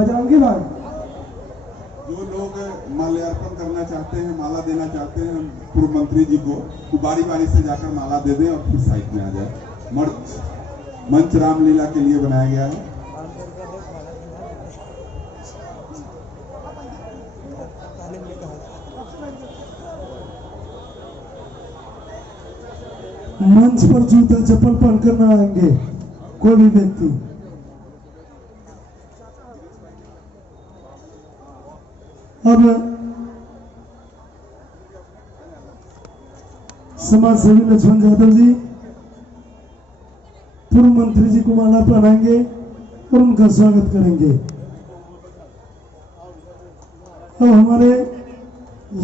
बजरंगी भाई, जो लोग माल्यार्पण करना चाहते हैं, माला देना चाहते हैं पूर्व मंत्री जी को, तो बारी बारी से जाकर माला दे दें और फिर साइड में आ जाए। मंच रामलीला के लिए बनाया गया है। मंच पर जूता चप्पल पहनकर ना आएंगे कोई भी व्यक्ति। अब समाज सेवी लक्ष्मण यादव जी पूर्व मंत्री जी को माला पहनाएंगे और उनका स्वागत करेंगे। अब हमारे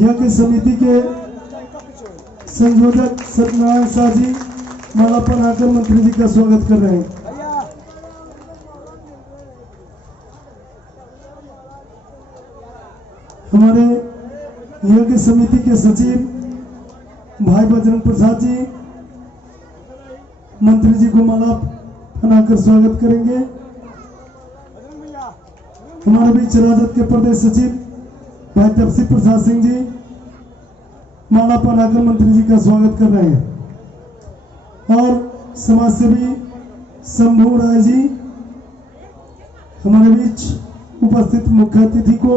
यज्ञ समिति के संयोजक सत्यनारायण शाह जी माला पहनाकर मंत्री जी का स्वागत कर रहे हैं। हमारे यज्ञ समिति के सचिव भाई बजरंग प्रसाद जी मंत्री जी को माला पहनाकर स्वागत करेंगे। हमारे बीच राजद के प्रदेश सचिव भाई तपसी प्रसाद सिंह जी माला पहनाकर मंत्री जी का स्वागत कर रहे हैं। और समाज सेवी शंभू राय जी हमारे बीच उपस्थित मुख्य अतिथि को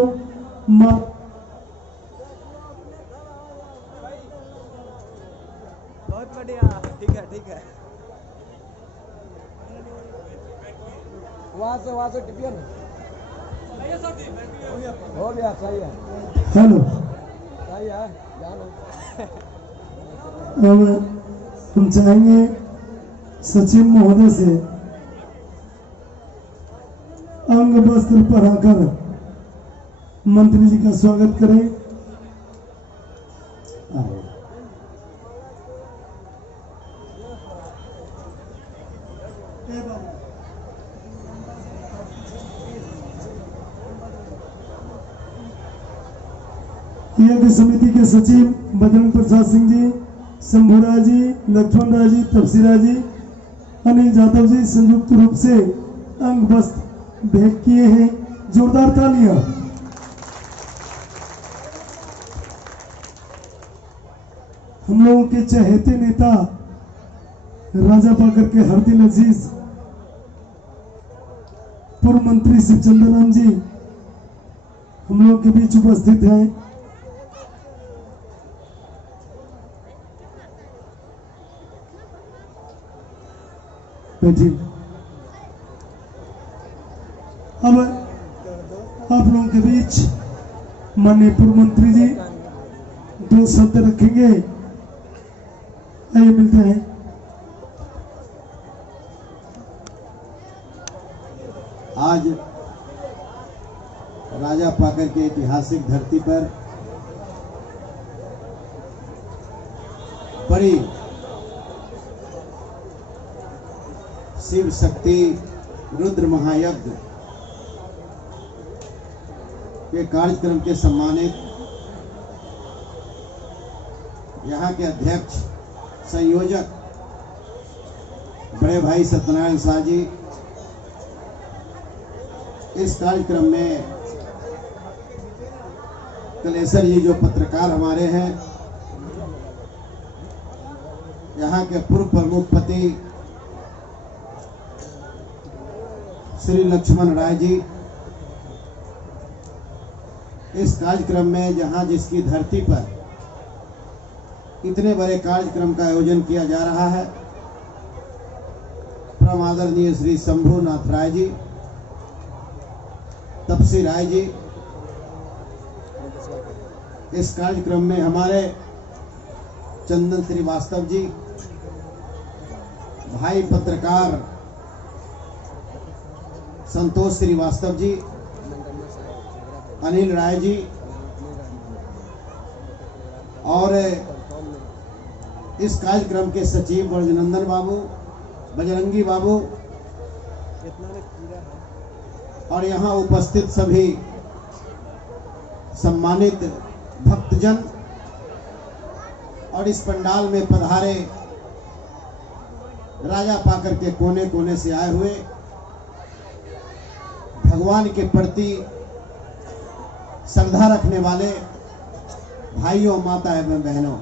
बहुत बढ़िया, ठीक है वहां से टिपिया ना हो गया, सही है। हेलो, सही है जानो। अब हम चाहेंगे सचिव महोदय से अंग वस्त्र पहनाकर मंत्री जी का स्वागत करें। यज्ञ समिति के सचिव बजरंग प्रसाद सिंह जी, शंभू राय जी, लक्ष्मण राय जी, तपसी राय जी, अनिल यादव जी संयुक्त रूप से अंग वस्त्र भेंट किए हैं। जोरदार तालियां। हम लोगों के चहेते नेता राजा पाकर के हरदिल अजीज पूर्व मंत्री शिवचंद्रन जी हम लोगों के बीच उपस्थित हैं। बैठिए। अब आप लोगों के बीच माननीय पूर्व मंत्री जी दो शब्द रखेंगे। आइए मिलते हैं। आज राजा पाकर के ऐतिहासिक धरती पर बड़ी शिव शक्ति रुद्र महायज्ञ के कार्यक्रम के सम्मानित यहाँ के अध्यक्ष संयोजक बड़े भाई सत्यनारायण शाह जी इस कार्यक्रम में कलेसर जी जो पत्रकार हमारे हैं, यहाँ के पूर्व प्रमुख पति श्री लक्ष्मण राय जी, इस कार्यक्रम में जहां जिसकी धरती पर इतने बड़े कार्यक्रम का आयोजन किया जा रहा है, परम आदरणीय श्री शंभू नाथ राय जी, तपसी राय जी, इस कार्यक्रम में हमारे चंदन श्रीवास्तव जी, भाई पत्रकार संतोष श्रीवास्तव जी, अनिल राय जी और इस कार्यक्रम के सचिव ब्रजनंदन बाबू, बजरंगी बाबू और यहाँ उपस्थित सभी सम्मानित भक्तजन और इस पंडाल में पधारे राजा पाकर के कोने कोने से आए हुए भगवान के प्रति श्रद्धा रखने वाले भाइयों, माता एवं बहनों,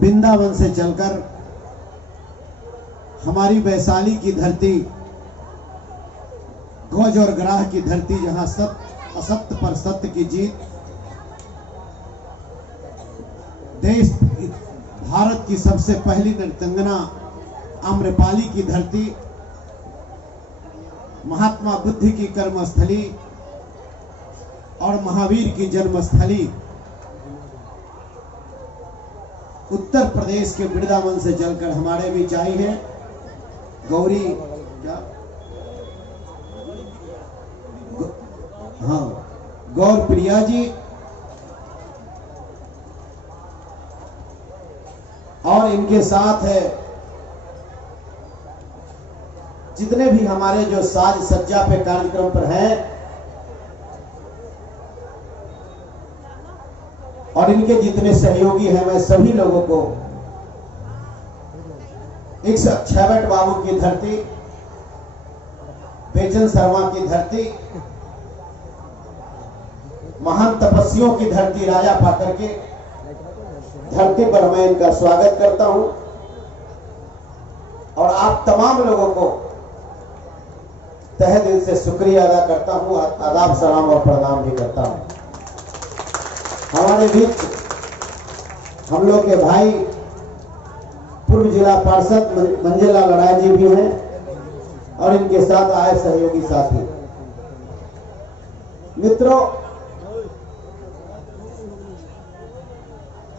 वृंदावन से चलकर हमारी वैशाली की धरती, गौज और ग्राह की धरती, जहां सत्य असत्य पर सत्य की जीत, देश भारत की सबसे पहली नृत्यंगना आम्रपाली की धरती, महात्मा बुद्ध की कर्मस्थली और महावीर की जन्मस्थली उत्तर प्रदेश के वृंदावन से चलकर हमारे बीच आई है गौरी, क्या हाँ, गौर प्रिया जी, और इनके साथ है जितने भी हमारे जो साज सज्जा पे कार्यक्रम पर हैं, और इनके जितने सहयोगी हैं, मैं सभी लोगों को एक छावट बाबू की धरती, बेचन शर्मा की धरती, महान तपस्वियों की धरती राजा पाकर के धरती पर मैं इनका स्वागत करता हूं, और आप तमाम लोगों को तहे दिल से शुक्रिया अदा करता हूं, आदाब सलाम और प्रणाम भी करता हूं। हमारे बीच हम लोग के भाई पूर्व जिला पार्षद मंजिला लड़ाई जी भी हैं, और इनके साथ आए सहयोगी साथी मित्रों।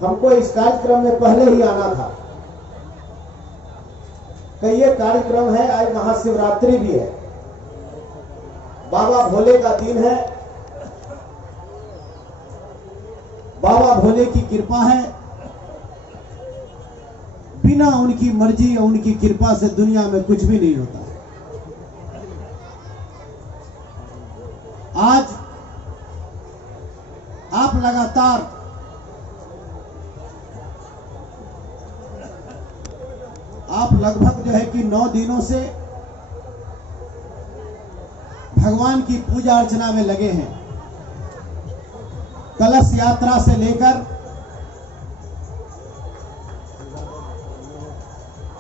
हमको इस कार्यक्रम में पहले ही आना था कि ये कार्यक्रम है, आज महाशिवरात्रि भी है, बाबा भोले का दिन है, बाबा भोले की कृपा है, बिना उनकी मर्जी और उनकी कृपा से दुनिया में कुछ भी नहीं होता। आज आप लगातार लगभग जो है कि 9 दिनों से भगवान की पूजा अर्चना में लगे हैं। कलश यात्रा से लेकर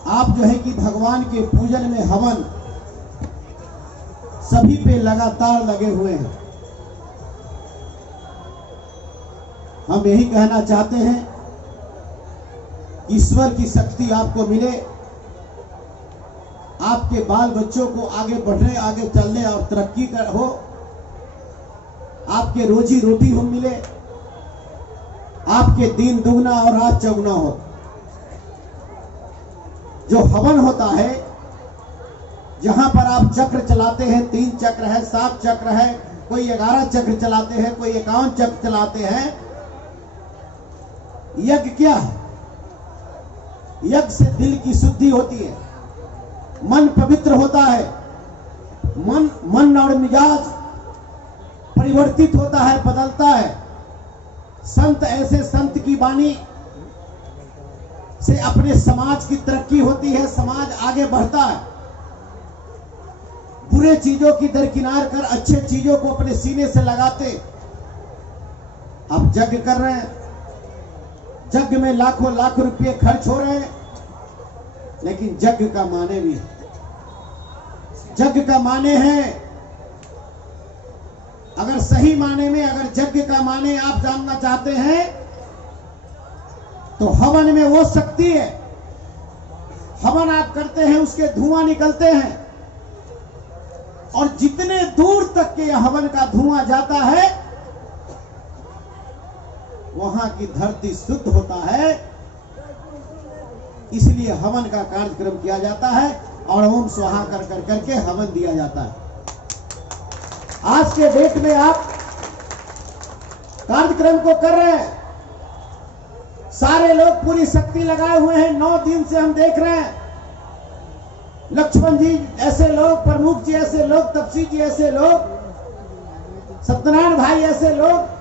आप जो है कि भगवान के पूजन में हवन, सभी पे लगातार लगे हुए हैं। हम यही कहना चाहते हैं, ईश्वर की शक्ति आपको मिले, आपके बाल बच्चों को आगे बढ़ने, आगे चलने और तरक्की कर हो, आपके रोजी रोटी हो मिले, आपके दिन दुगना और रात चौगुना हो। जो हवन होता है, जहां पर आप चक्र चलाते हैं, 3 चक्र है, 7 चक्र है, कोई 11 चक्र चलाते हैं, कोई 51 चक्र चलाते हैं। यज्ञ क्या है? यज्ञ से दिल की शुद्धि होती है, मन पवित्र होता है, मन और मिजाज परिवर्तित होता है, बदलता है। संत ऐसे संत की वाणी से अपने समाज की तरक्की होती है, समाज आगे बढ़ता है। बुरे चीजों की दरकिनार कर अच्छे चीजों को अपने सीने से लगाते। आप यज्ञ कर रहे हैं, यज्ञ में लाखों लाख रुपये खर्च हो रहे हैं, लेकिन यज्ञ का माने भी है। यज्ञ का माने है, अगर सही माने में, अगर यज्ञ का माने आप जानना चाहते हैं, तो हवन में वो शक्ति है। हवन आप करते हैं, उसके धुआं निकलते हैं, और जितने दूर तक के हवन का धुआं जाता है, वहां की धरती शुद्ध होता है। इसलिए हवन का कार्यक्रम किया जाता है, और ओम स्वाहा कर कर करके हवन दिया जाता है। आज के डेट में आप कार्यक्रम को कर रहे हैं, सारे लोग पूरी शक्ति लगाए हुए हैं। 9 दिन से हम देख रहे हैं, लक्ष्मण जी ऐसे लोग, प्रमुख जी ऐसे लोग, तपसी जी ऐसे लोग, सत्यनारायण भाई ऐसे लोग,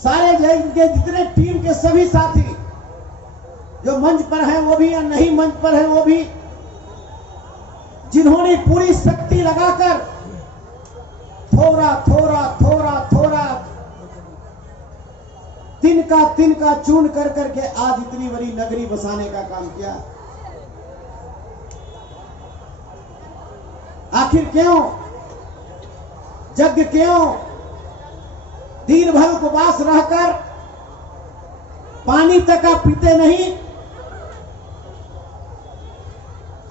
सारे इनके जितने टीम के सभी साथी जो मंच पर हैं वो भी, या नहीं मंच पर हैं वो भी, जिन्होंने पूरी शक्ति लगाकर थोड़ा थोड़ा थोड़ा थोड़ा तिनका चूर्ण कर करके आज इतनी बड़ी नगरी बसाने का काम किया। आखिर क्यों? यज्ञ क्यों? दिन भर उपवास रहकर पानी तक आप पीते नहीं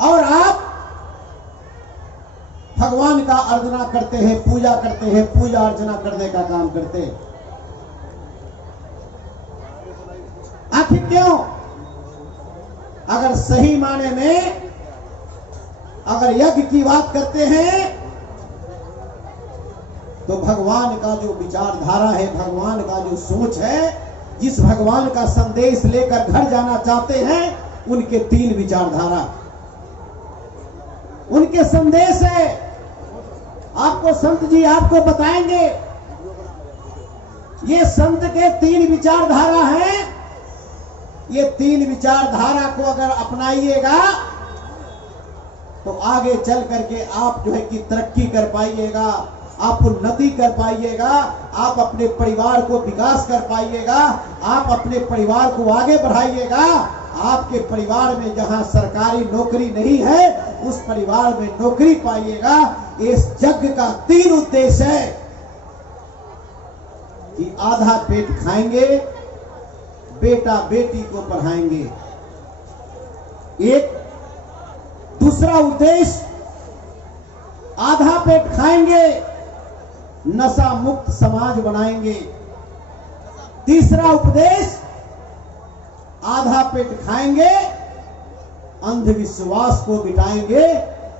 और आप भगवान का अर्चना करते हैं, पूजा करते हैं, पूजा अर्चना करने का काम करते हैं। आखिर क्यों? अगर सही माने में अगर यज्ञ की बात करते हैं तो भगवान का जो विचारधारा है, भगवान का जो सोच है, जिस भगवान का संदेश लेकर घर जाना चाहते हैं, उनके 3 विचारधारा, उनके संदेश है। आपको संत जी आपको बताएंगे। ये संत के 3 विचारधारा हैं। ये 3 विचारधारा को अगर अपनाइएगा तो आगे चल करके आप जो है कि तरक्की कर पाइएगा, आप उन्नति कर पाइएगा, आप अपने परिवार को विकास कर पाइएगा, आप अपने परिवार को आगे बढ़ाइएगा। आपके परिवार में जहां सरकारी नौकरी नहीं है, उस परिवार में नौकरी पाइएगा। इस यज्ञ का 3 उद्देश्य है कि आधा पेट खाएंगे, बेटा बेटी को पढ़ाएंगे। एक दूसरा उद्देश्य, आधा पेट खाएंगे, नशा मुक्त समाज बनाएंगे। तीसरा उपदेश, आधा पेट खाएंगे, अंधविश्वास को मिटाएंगे।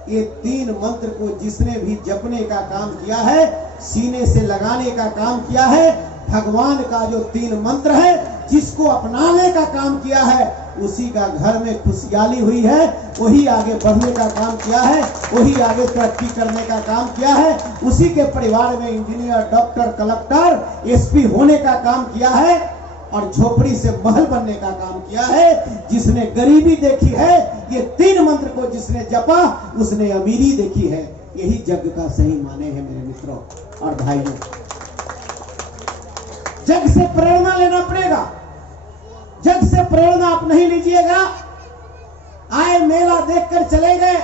ये 3 मंत्र को जिसने भी जपने का काम किया है, सीने से लगाने का काम किया है, भगवान का जो 3 मंत्र है, जिसको अपनाने का काम किया है, उसी का घर में खुशहाली हुई है, वही आगे बढ़ने का काम किया है, वही आगे तरक्की करने का काम किया है, उसी के परिवार में इंजीनियर, डॉक्टर, कलेक्टर, एसपी होने का काम किया है और झोपड़ी से महल बनने का काम किया है। जिसने गरीबी देखी है, ये 3 मंत्र को जिसने जपा, उसने अमीरी देखी है। यही यज्ञ का सही माने हैं मेरे मित्रों और भाइयों। जग से प्रेरणा लेना पड़ेगा। जग से प्रेरणा आप नहीं लीजिएगा। आए मेला देखकर चले गए।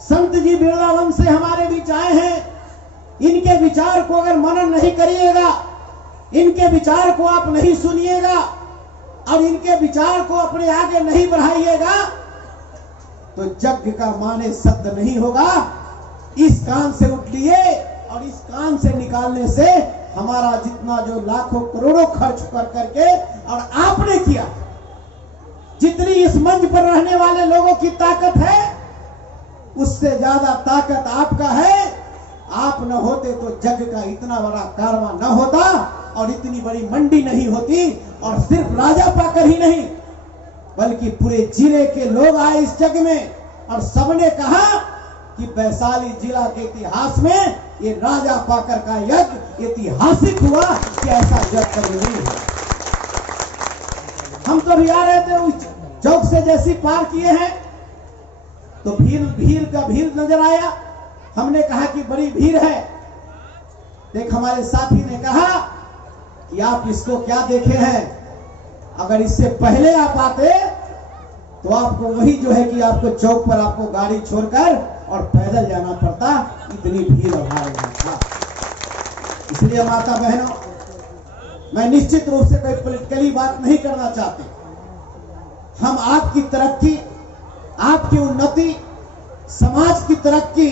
संत जी वृंदावन से हमारे बीच आए हैं। इनके विचार को अगर मनन नहीं करिएगा, इनके विचार को आप नहीं सुनिएगा और इनके विचार को अपने आगे नहीं बढ़ाइएगा तो यज्ञ का माने शब्द नहीं होगा। इस कान से उठलिए और इस कान से निकालने से हमारा जितना जो लाखों करोड़ों खर्च कर करके और आपने किया, जितनी इस मंच पर रहने वाले लोगों की ताकत है, उससे ज्यादा ताकत आपका है। आप न होते तो जग का इतना बड़ा कारवां न होता और इतनी बड़ी मंडी नहीं होती। और सिर्फ राजा पाकर ही नहीं, बल्कि पूरे जिले के लोग आए इस जग में और सबने कहा कि वैशाली जिला के इतिहास में ये राजा पाकर का यज्ञ ऐतिहासिक हुआ कि ऐसा यज्ञ कभी नहीं हुआ। हम तो भी आ रहे थे, उस चौक से जैसी पार किए हैं तो भीड़ नजर आया। हमने कहा कि बड़ी भीड़ है। देख, हमारे साथी ने कहा कि आप इसको क्या देखे हैं, अगर इससे पहले आप आते तो आपको वही जो है कि आपको चौक पर आपको गाड़ी छोड़कर और पैदल जाना पड़ता, इतनी भीड़ हमारे यहाँ था। इसलिए माता बहनों, मैं निश्चित रूप से कोई पॉलिटिकली बात नहीं करना चाहते। हम आपकी तरक्की, आपकी उन्नति, समाज की तरक्की,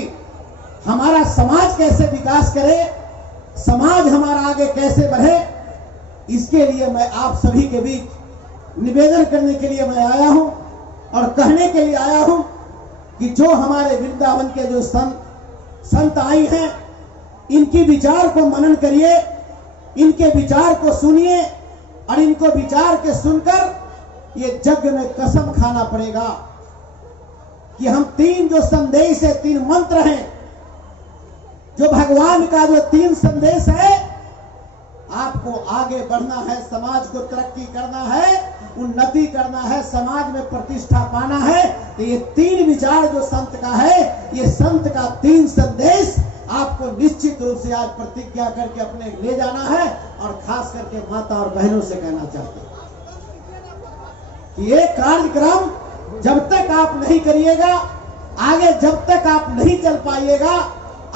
हमारा समाज कैसे विकास करे, समाज हमारा आगे कैसे बढ़े, इसके लिए मैं आप सभी के बीच निवेदन करने के लिए मैं आया हूं और कहने के लिए आया हूं कि जो हमारे वृंदावन के जो संत आई हैं, इनकी विचार को मनन करिए, इनके विचार को सुनिए और इनको विचार के सुनकर ये यज्ञ में कसम खाना पड़ेगा कि हम 3 जो संदेश है, 3 मंत्र हैं, जो भगवान का जो 3 संदेश है, आपको आगे बढ़ना है, समाज को तरक्की करना है, उन्नति करना है, समाज में प्रतिष्ठा पाना है, तो ये 3 विचार जो संत का है, ये संत का 3 संदेश आपको निश्चित रूप से आज प्रतिज्ञा करके अपने ले जाना है। और खास करके माता और बहनों से कहना चाहते हैं कि ये कार्यक्रम जब तक आप नहीं करिएगा, आगे जब तक आप नहीं चल पाइएगा,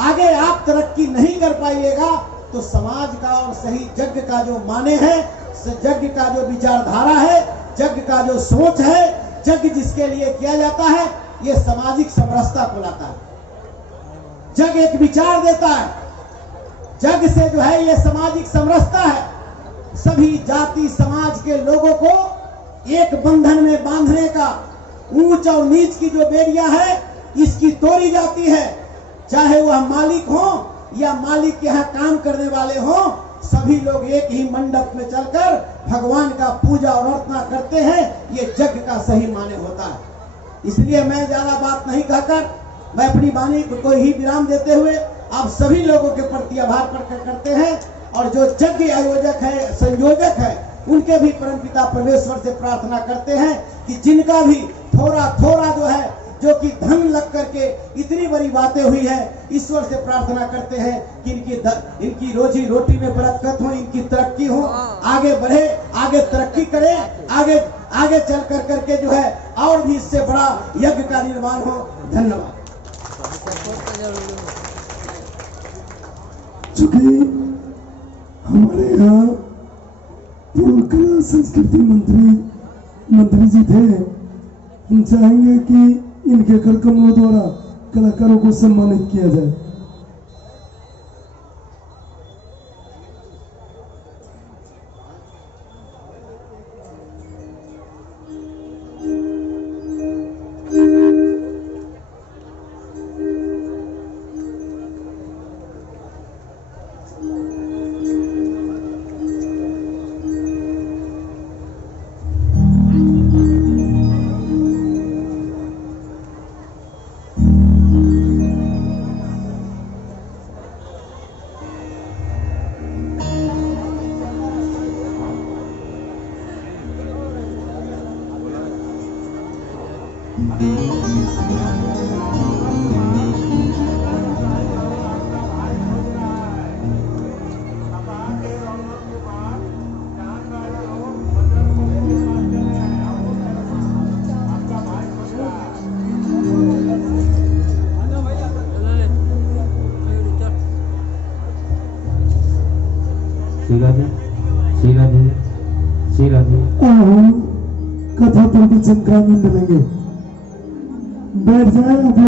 आगे आप तरक्की नहीं कर पाइएगा, तो समाज का और सही यज्ञ का जो माने हैं, यज्ञ का जो विचारधारा है, यज्ञ का जो सोच है, यज्ञ जिसके लिए किया जाता है, ये सामाजिक समरसता को लाता है। जग एक विचार देता है, जग से जो है ये सामाजिक समरसता है। सभी जाति समाज के लोगों को एक बंधन में बांधने का, ऊंच और नीच की जो बेड़ियां है, इसकी तोड़ी जाती है। चाहे वह मालिक हो या मालिक के यहाँ काम करने वाले हो, सभी लोग एक ही मंडप में चलकर भगवान का पूजा और अर्चना करते हैं। ये यज्ञ का सही माने होता है। इसलिए मैं ज्यादा बात नहीं कहकर मैं अपनी वाणी को ही विराम देते हुए आप सभी लोगों के प्रति आभार प्रकट करते हैं। और जो यज्ञ आयोजक है, संयोजक है, उनके भी परमपिता परमेश्वर से प्रार्थना करते हैं कि जिनका भी थोड़ा थोड़ा जो है, जो कि धन लग करके इतनी बड़ी बातें हुई है, ईश्वर से प्रार्थना करते हैं कि इनकी रोजी रोटी में बरकत हो, इनकी तरक्की हो, आगे बढ़े, आगे तरक्की करे, आगे चल करके जो है और भी इससे बड़ा यज्ञ का निर्माण हो। धन्यवाद। चूंकि हमारे यहाँ पूर्व कला संस्कृति मंत्री जी थे, हम चाहेंगे कि इनके कर कमलों द्वारा कलाकारों को सम्मानित किया जाए। कथा प्रवचन का आनंद लेंगे। बैठ जाए।